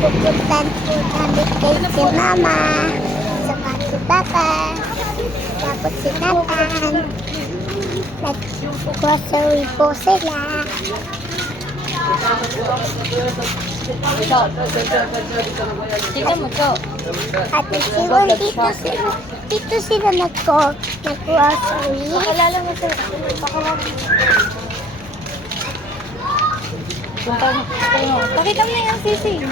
Pupuntan po namin kay si Mama, saka si Papa, tapos si Nathan. Nag-grocery po sila. Tingnan mo, Cho. At dito sila nag-grocery. Pakilala mo, Cho. Pakita mo na yung sisi.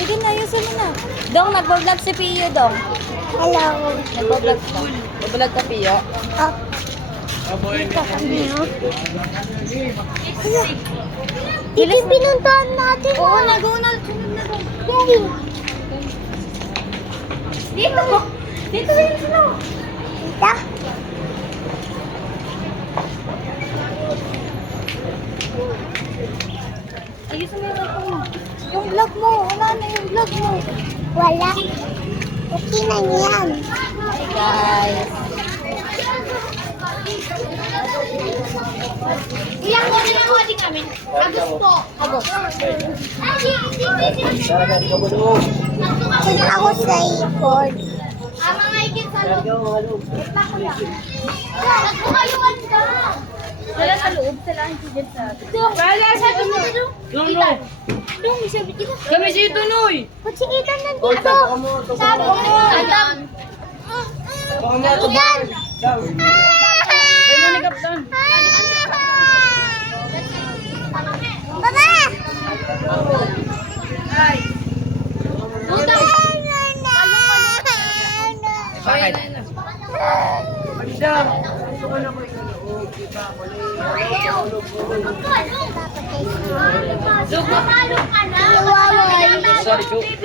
Sige na, ayusin mo na. Dong, nagbablog si Pio, Dong. Hello. Nagbablog ka. Nagbablog ka, Pio. Oh, dito kami, oh. Dito yung pinuntahan natin. Oo, nag-uunal. Yay. Dito. Dito yung sino. Dito. Ayusin mo yung cellphone mo. Yung vlog mo. Wala na yung vlog mo. Wala. Okay na yan. Hi, guys. Ilang mo na yung huli kami? Agos po. Agos. Kaya ako sa ipon. Mga ikit sa loob. Nagpukayuan ka. Wala sa loob. Sila ang sigil sa atin. Wala sa loob. Itan. Dong, sabi kita. Kami si Tunoy. Ba't si Ethan nandito? Sabi ko. Ethan! May manikap doon. Baba! Bakit? Napalo ka na. Sorry, Chu. Dito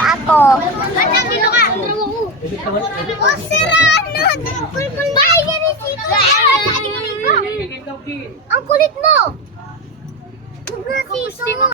ako. Ba't dito ka? Oh, sirano! Bahay niya rin dito. Ang kulit mo! Huwag na sisi mo.